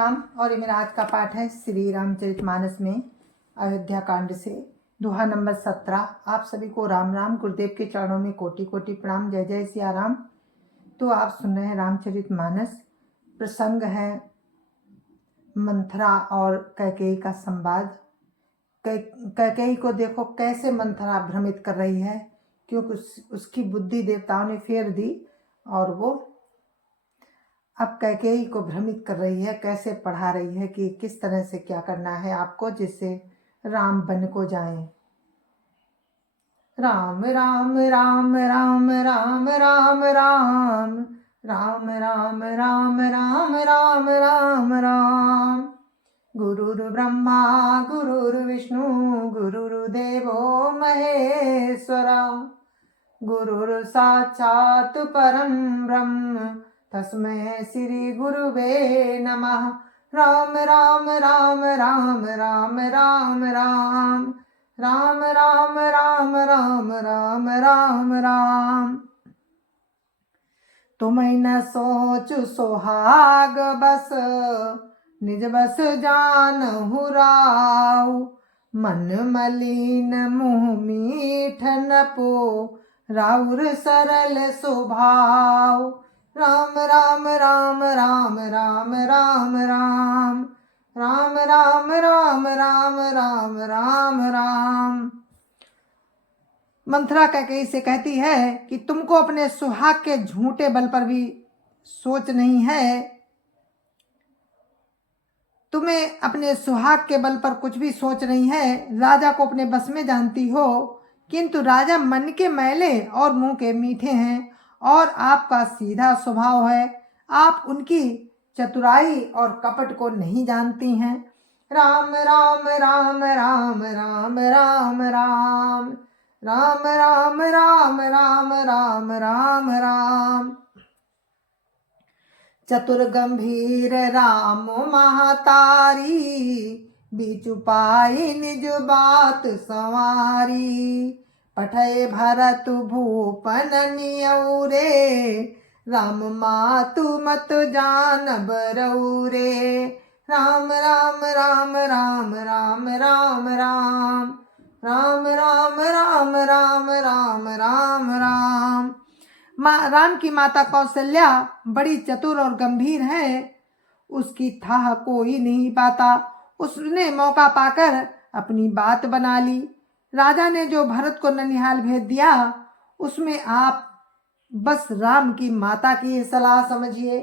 राम। और ये मेरा आज का पाठ है श्री रामचरितमानस में अयोध्या कांड से दोहा नंबर 17। आप सभी को राम राम। गुरुदेव के चरणों में कोटि कोटि प्रणाम। जय जय सिया राम। तो आप सुन रहे हैं रामचरितमानस। प्रसंग है मंथरा और कैकेयी का संवाद। कैकेयी को देखो कैसे मंथरा भ्रमित कर रही है, क्योंकि उसकी बुद्धि देवताओं ने फेर दी और वो अब कैकेयी को भ्रमित कर रही है, कैसे पढ़ा रही है कि किस तरह से क्या करना है आपको जिससे राम बन को जाए। राम राम राम राम राम राम राम राम राम राम राम राम राम राम। गुरुर्ब्रह्मा गुरुर्विष्णु गुरुर्देवो महेश्वरा। गुरुर्साक्षात् परं ब्रह्म तस्मै श्री गुरुवे नमः। राम राम राम राम राम राम राम राम राम राम राम राम राम राम। तुम्हें न सोच सोहाग बस निज बस जानहु राव। मन मलिन मुँह मीठ न पो राउर सरल स्वभाव। राम राम राम राम राम राम राम राम राम राम राम राम राम राम। मंथरा कैकेयी से कहती है कि तुमको अपने सुहाग के झूठे बल पर भी सोच नहीं है, तुम्हें अपने सुहाग के बल पर कुछ भी सोच नहीं है। राजा को अपने बस में जानती हो, किंतु राजा मन के मैले और मुंह के मीठे हैं और आपका सीधा स्वभाव है। आप उनकी चतुराई और कपट को नहीं जानती हैं। राम राम राम राम राम राम राम राम राम राम राम राम राम राम। चतुर गंभीर राम महतारी बीचु पाई निज बात संवारी। पठय भरत भूपन नियौरे राम मातु मत जानब रौरे। राम राम राम राम राम राम राम राम राम राम राम राम राम राम। राम की माता कौशल्या बड़ी चतुर और गंभीर है, उसकी थाह कोई नहीं पाता। उसने मौका पाकर अपनी बात बना ली। राजा ने जो भरत को ननिहाल भेज दिया, उसमें आप बस राम की माता की सलाह समझिए।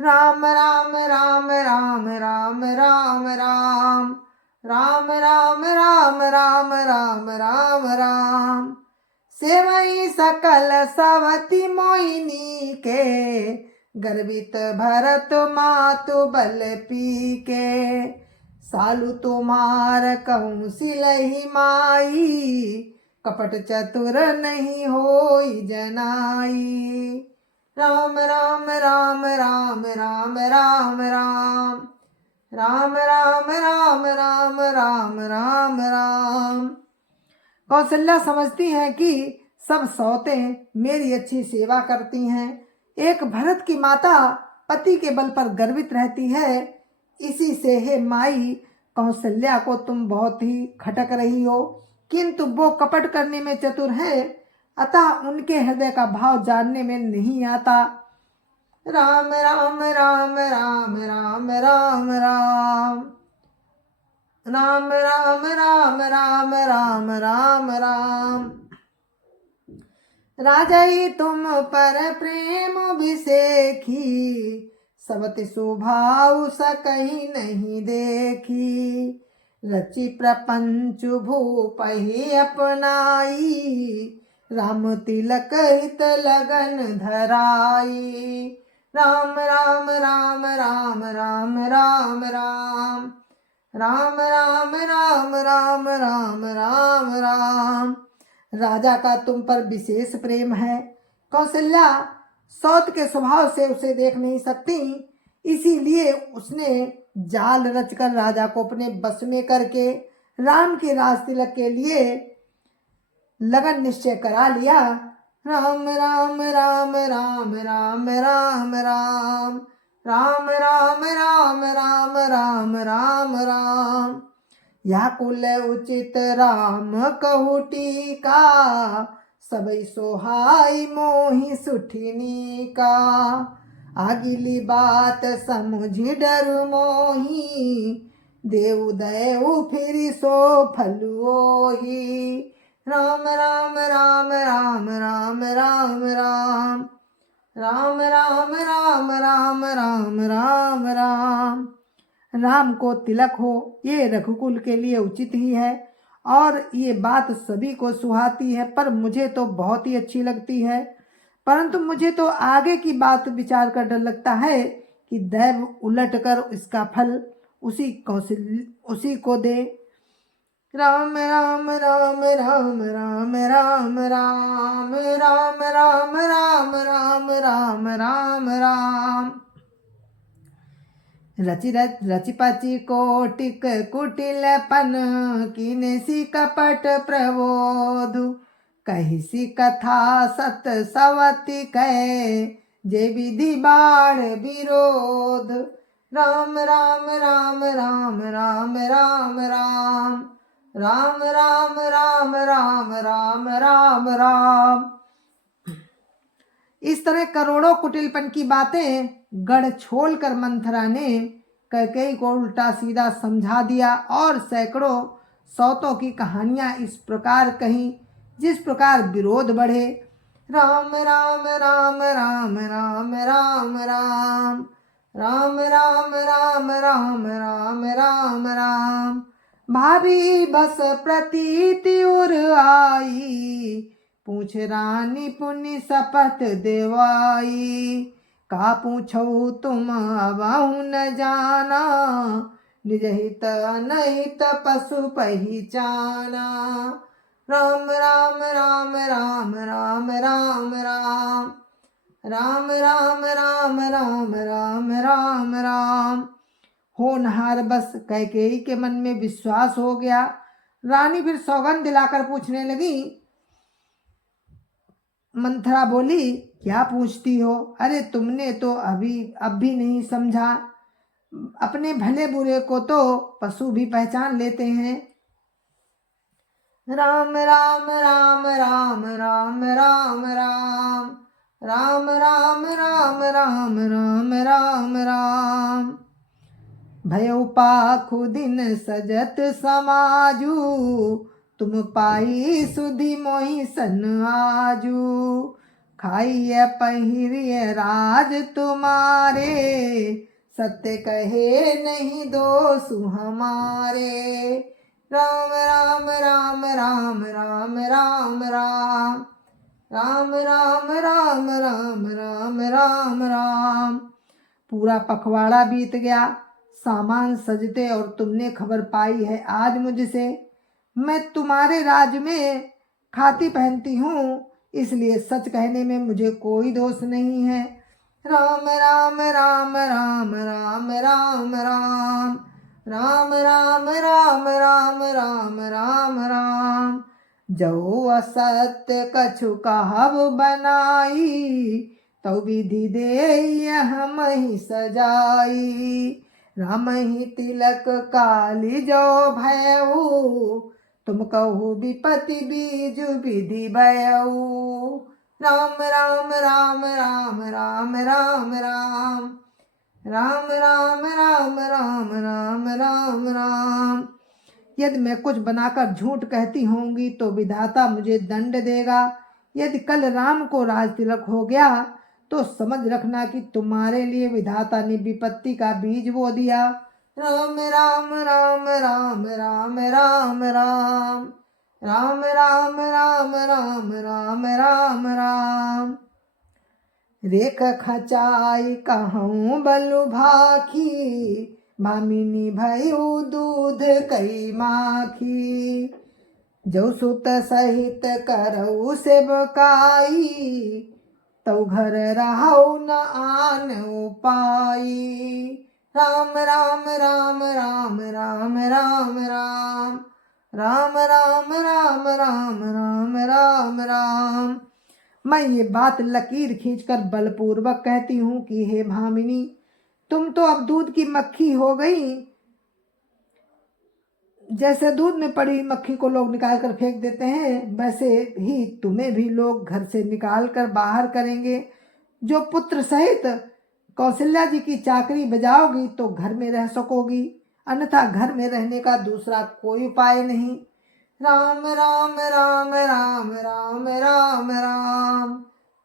राम राम राम राम राम राम राम राम राम राम राम राम राम राम। सेवई सकल सवती मोहिनी के गर्वित भरत मातु बल पी के। सालु तुम्हार कौशिलहि माई कपट चतुर नहीं होई जनाई। राम राम राम राम राम राम राम राम राम राम राम राम राम राम। कौशल्या समझती हैं कि सब सौतें मेरी अच्छी सेवा करती हैं। एक भरत की माता पति के बल पर गर्वित रहती है, इसी से हे माई कौशल्या को तुम बहुत ही खटक रही हो, किंतु वो कपट करने में चतुर है, अतः उनके हृदय का भाव जानने में नहीं आता। राम राम राम राम राम राम राम राम राम राम राम राम राम राम। राजाई तुम पर प्रेम विसेखी सबति स्वभाव सकही नहीं देखी। रचि प्रपंच भूपहि अपनाई राम तिलक हित लगन धराई। राम राम राम राम राम राम राम राम राम राम राम राम राम राम। राजा का तुम पर विशेष प्रेम है। कौशल्या सौत के स्वभाव से उसे देख नहीं सकती, इसीलिए उसने जाल रचकर राजा को अपने बस में करके राम के राज तिलक के लिए लगन निश्चय करा लिया। राम राम राम राम राम राम राम राम राम राम राम राम राम राम। या कुल उचित राम कहु टीका, सबई सोहाई मोहि सुठिनी का। आगिली बात समुझि डरु मोहि, देव दयउ फिर सो फलुओहि। राम राम राम राम राम राम राम। राम राम राम राम राम राम राम। राम को तिलक हो ये रघुकुल के लिए उचित ही है, और ये बात सभी को सुहाती है, पर मुझे तो बहुत ही अच्छी लगती है। परंतु मुझे तो आगे की बात विचार कर डर लगता है कि दैव उलट कर इसका फल उसी को दे। राम राम राम राम राम राम राम राम राम राम राम राम राम राम। रचि पचि कोटिक कुटिलपन, कीनेसी कपट प्रबोध। कहिसी कथा सत सवति कहे, जे विधि बाढ़ विरोध। राम राम राम राम राम राम राम। राम राम राम राम राम राम राम। इस तरह करोड़ों कुटिलपन की बातें गढ़ छोल कर मंथरा ने कैकेयी को उल्टा सीधा समझा दिया, और सैकड़ों सौतों की कहानियां इस प्रकार कहीं जिस प्रकार विरोध बढ़े। राम राम राम राम राम राम राम। राम राम राम राम राम राम राम। भाभी बस प्रतीति उर आई, पूछ रानी पुनि शपथ देवाई। का पूछो तुम अबहु न जाना, निज हित अनहित पशु पहिचाना। राम राम राम राम राम राम राम। राम राम राम राम राम राम राम। होनहार बस कैकेयी के मन में विश्वास हो गया। रानी फिर सौगंध दिलाकर पूछने लगी। मंथरा बोली, क्या पूछती हो? अरे तुमने तो अब भी नहीं समझा। अपने भले बुरे को तो पशु भी पहचान लेते हैं। राम राम राम राम राम राम राम। राम राम राम राम राम राम राम। भयउ पाखु दिन सजत समाजू, तुम पाई सुधि मोहि सन आजू। खाइए पहिरिय राज तुम्हारे, सत्य कहे नहीं दोषु हमारे। राम राम राम राम राम राम राम। राम राम राम राम राम राम राम। पूरा पखवाड़ा बीत गया, सामान सजते, और तुमने खबर पाई है आज मुझसे। मैं तुम्हारे राज में खाती पहनती हूँ, इसलिए सच कहने में मुझे कोई दोष नहीं है। राम राम राम राम राम राम राम। राम राम राम राम राम राम राम। जो असत्य कछु कहब बनाई, तो विधि दे हम ही सजाई। राम ही तिलक काली जो भयऊ, तुम कहू विपति बीज विधि भयऊ। राम राम राम राम राम राम राम। राम राम राम राम राम राम राम। यदि मैं कुछ बनाकर झूठ कहती होंगी तो विधाता मुझे दंड देगा। यदि कल राम को राज तिलक हो गया तो समझ रखना कि तुम्हारे लिए विधाता ने विपत्ति का बीज बो दिया। राम राम राम राम राम राम राम। राम राम राम राम राम राम राम। रेख खचाई कहूँ बलु भाखी, भामिनी भयउ दूध कई माखी। जो सुत सहित करऊ सेवकाई, तौ घर रहु न आन उपाई। राम राम राम राम राम राम राम। राम राम राम राम राम राम राम। मैं ये बात लकीर खींचकर बलपूर्वक कहती हूँ कि हे भामिनी, तुम तो अब दूध की मक्खी हो गई। जैसे दूध में पड़ी मक्खी को लोग निकाल कर फेंक देते हैं, वैसे ही तुम्हें भी लोग घर से निकाल कर बाहर करेंगे। जो पुत्र सहित कौशल्या जी की चाकरी बजाओगी तो घर में रह सकोगी, अन्यथा घर में रहने का दूसरा कोई उपाय नहीं। राम राम राम राम राम राम राम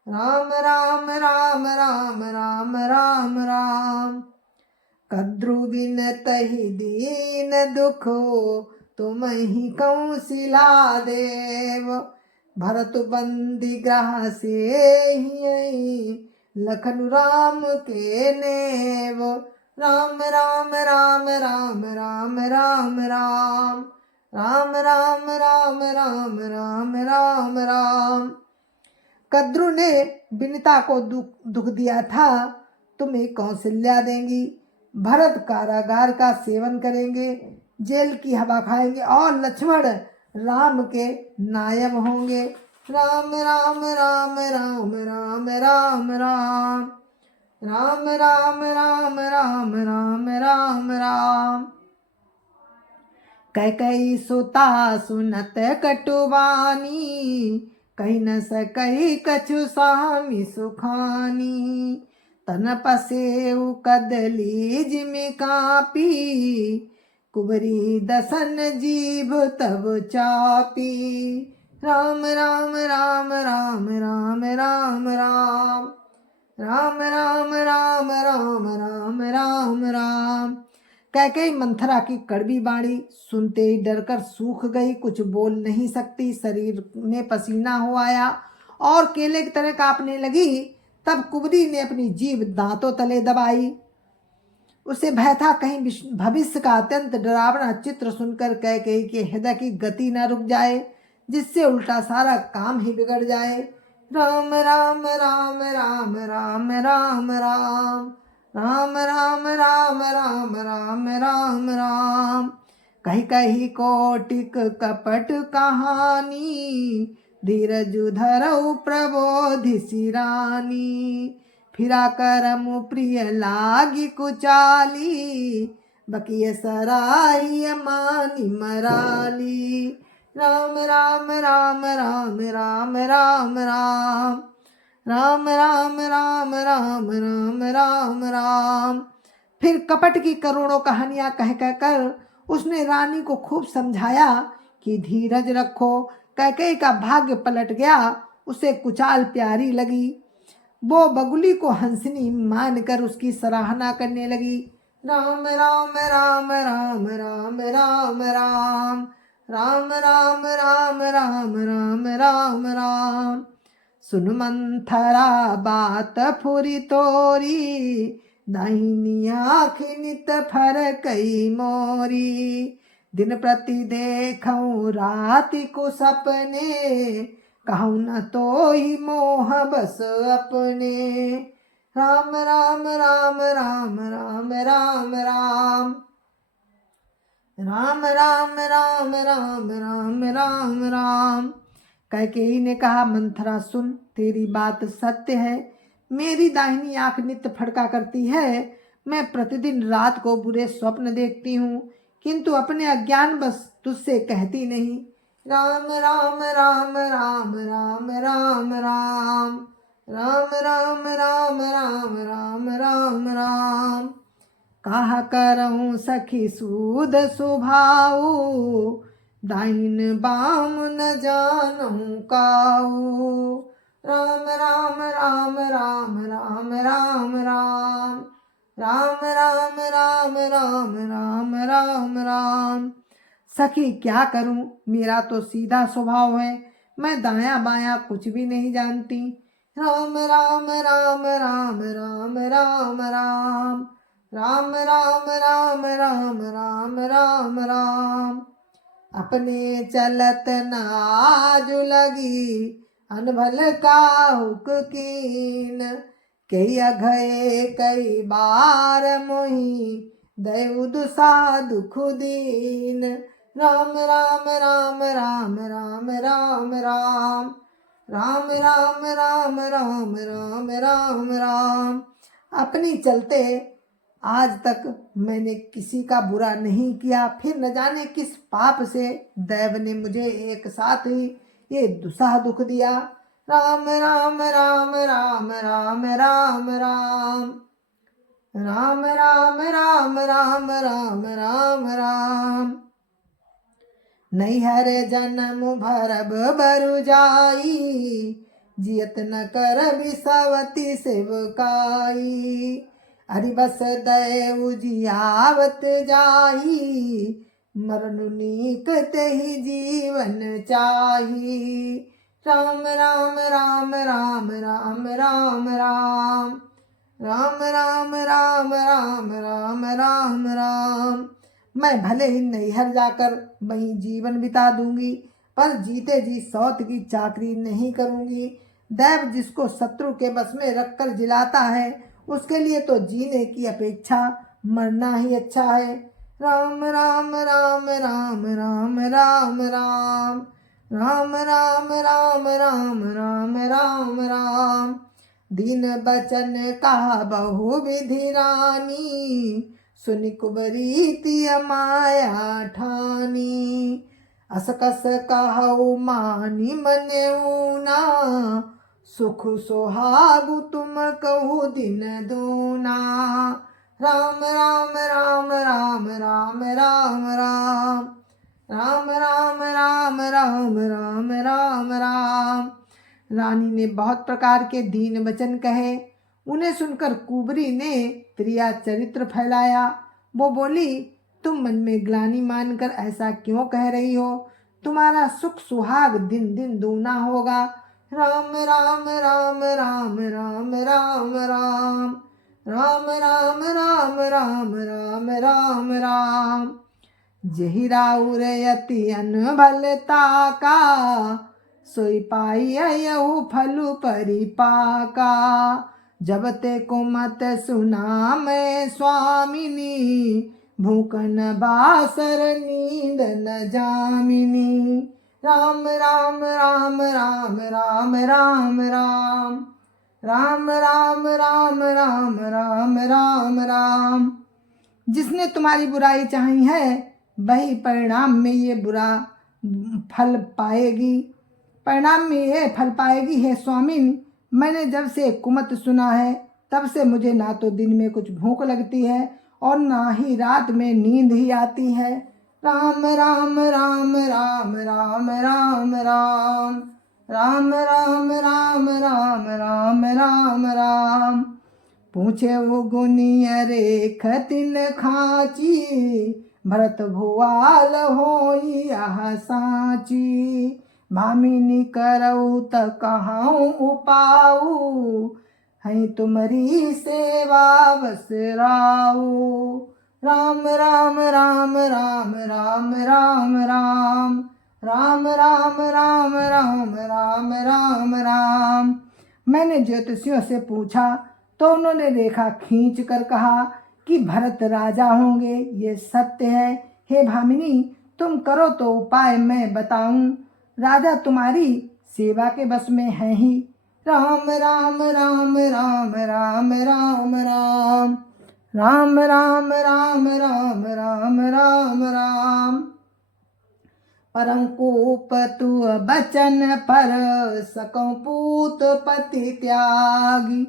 राम राम राम राम राम राम राम। कद्रु बिन तहि दीन दुखो, तुम ही कौशिला देव। भरत बंदी ग्रह से ही, लखन राम के नेव। राम राम राम राम राम राम राम राम राम राम राम राम राम राम। कद्रु ने विनीता को दुख दिया था, तुम्हें कौशल्या देंगी। भरत कारागार का सेवन करेंगे, जेल की हवा खाएंगे, और लक्ष्मण राम के नायब होंगे। राम राम राम राम राम राम राम राम राम राम राम राम राम राम। कैकई सुता सुनत कटुवानी, कही न सकई कछु स्वामी सुखानी। तन पसेउ कदली जिमि कापी, कुबरी दसन जीभ तब चापी। राम राम राम राम राम राम राम राम राम राम राम राम राम राम। कैकेयी मंथरा की कड़वी बाणी सुनते ही डरकर सूख गई, कुछ बोल नहीं सकती, शरीर में पसीना हो आया और केले की तरह कांपने लगी। तब कुबरी ने अपनी जीभ दांतों तले दबाई। उसे भय था कहीं भविष्य का अत्यंत डरावना चित्र सुनकर कैकेयी के हृदय की गति न रुक जाए, जिससे उल्टा सारा काम ही बिगड़ जाए। राम राम राम राम राम राम राम राम राम राम राम राम राम राम। कही कही कोटिक कपट कहानी, धीरज धरऊ प्रबोधि सिरानी। फिरा करम प्रिय लागी कुचाली, बकिय सराय मानी मराली। राम राम राम राम राम राम राम राम राम राम राम राम राम राम। फिर कपट की करोड़ों कहानियां कह कहकर उसने रानी को खूब समझाया कि धीरज रखो। कैकेयी का भाग्य पलट गया, उसे कुचाल प्यारी लगी। वो बगुली को हंसनी मानकर उसकी सराहना करने लगी। राम राम राम राम राम राम राम राम राम राम राम राम राम राम। सुन मंथरा बात फुरी तोरी, दाहिनी आँख नित फरकई मोरी। दिन प्रति देखऊँ राति को सपने, कहूँ न तो ही मोह बस अपने। राम राम राम राम राम राम राम राम राम राम राम राम राम राम। कैकेयी ने कहा, मंथरा सुन, तेरी बात सत्य है। मेरी दाहिनी आंख नित्य फड़का करती है। मैं प्रतिदिन रात को बुरे स्वप्न देखती हूँ, किंतु अपने अज्ञान बस तुझसे कहती नहीं। राम राम राम राम राम राम राम राम राम राम राम राम राम राम। कहा करऊँ सखी सूद सुभाऊ, दाहिन बाम न जानूं काऊ। राम राम राम राम राम राम राम राम राम राम राम राम राम राम। सखी क्या करूं, मेरा तो सीधा स्वभाव है, मैं दाया बाया कुछ भी नहीं जानती। राम राम राम राम राम राम राम राम राम राम राम राम राम राम। अपने चलत नाज लगी, अनभल काहुक कीन। कई अघये कई बार मोही, दयु दुसा दुख दीन। राम राम राम राम राम राम राम राम राम राम राम राम राम राम। अपनी चलते आज तक मैंने किसी का बुरा नहीं किया, फिर न जाने किस पाप से दैव ने मुझे एक साथ ही ये दुसह दुख दिया। राम राम राम राम राम राम राम राम राम राम राम राम राम राम। नैहर जन्म भरब बरु जाई, जियत न कर बिसवती सेवकाई। हरि बस दैव जियावत जाई, मरण नीक तेहि जीवन चाही। राम राम राम राम राम राम राम राम राम राम राम राम राम राम। मैं भले ही नैहर जाकर वहीं जीवन बिता दूंगी, पर जीते जी सौत की चाकरी नहीं करूंगी। दैव जिसको शत्रु के बस में रखकर जिलाता है, उसके लिए तो जीने की अपेक्षा मरना ही अच्छा है। राम राम राम राम राम राम राम राम राम राम राम राम राम राम। दीन बचन कहा बहु विधि रानी, सुनि कुबरी तिय माया ठानी। असकस कहु मानी मनेऊ ना, सुख सोहागु तुम कहु दिन दूना। राम राम राम राम राम राम राम राम राम राम राम राम राम राम। रानी ने बहुत प्रकार के दीन वचन कहे। उन्हें सुनकर कुबरी ने प्रिया चरित्र फैलाया। वो बोली, तुम मन में ग्लानि मानकर ऐसा क्यों कह रही हो? तुम्हारा सुख सुहाग दिन दिन दूना होगा। राम राम राम राम राम राम राम राम राम राम राम राम राम राम। जेहि राउर यति अनभलता का, सोई पाइयहु फलु परिपाका। जब ते को मत सुना मैं स्वामिनी, भूख न बासर नींद न जामिनी। राम राम राम राम राम राम राम राम राम राम राम राम राम राम। जिसने तुम्हारी बुराई चाही है, वही परिणाम में ये बुरा फल पाएगी। परिणाम में ये फल पाएगी। है स्वामिन, मैंने जब से कुमत सुना है, तब से मुझे ना तो दिन में कुछ भूख लगती है और ना ही रात में नींद ही आती है। राम राम राम राम राम राम राम राम राम राम राम राम राम राम। पूछे वो गुनिय रेख तिन खाची, भरत भुआल होई यह साची। भामिनी करऊ त कहाऊँ उपाऊ, है तुम्हारी सेवा बसराऊ। राम राम राम राम राम राम राम राम राम राम राम राम राम राम। मैंने ज्योतिषियों से पूछा तो उन्होंने रेखा खींच कर कहा कि भरत राजा होंगे, ये सत्य है। हे भामिनी, तुम करो तो उपाय मैं बताऊं। राजा तुम्हारी सेवा के बस में है ही। राम राम राम राम राम राम राम राम राम राम राम राम राम राम। परम कोप तु बचन पर, सकौ पूत पति त्यागी।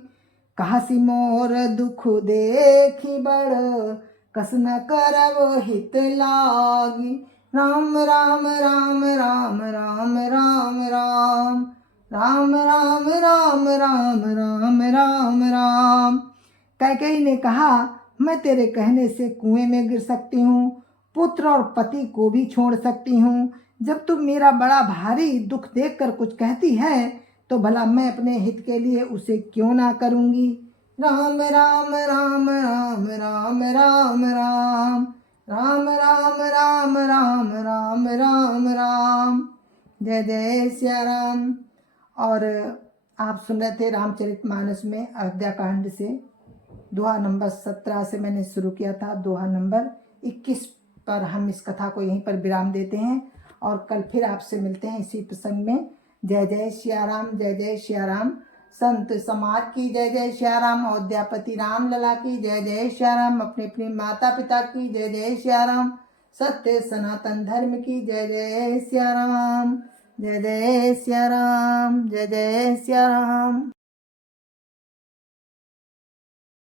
काशी मोर दुख देखी बड़, कस न करव हित लागी। राम राम राम राम राम राम राम राम राम राम राम राम राम राम। कैकेयी ने कहा, मैं तेरे कहने से कुएं में गिर सकती हूँ, पुत्र और पति को भी छोड़ सकती हूँ। जब तुम मेरा बड़ा भारी दुख देखकर कुछ कहती है, तो भला मैं अपने हित के लिए उसे क्यों ना करूँगी। राम राम राम राम राम राम राम राम राम राम राम राम राम राम। जय जय सिया राम। और आप सुन रहे थे रामचरितमानस में अयोध्या कांड से दोहा नंबर 17 से मैंने शुरू किया था। दोहा नंबर 21 पर हम इस कथा को यहीं पर विराम देते हैं और कल फिर आपसे मिलते हैं इसी प्रसंग में। जय जय सिया राम, जय जय सिया राम। संत समाज की जय जय श्या राम। अयोध्यापति राम लला की जय जय श्या राम। अपने अपने माता पिता की जय जय श्या राम। सत्य सनातन धर्म की जय जय श्या राम। जय जय श्या राम। जय जय श्या राम।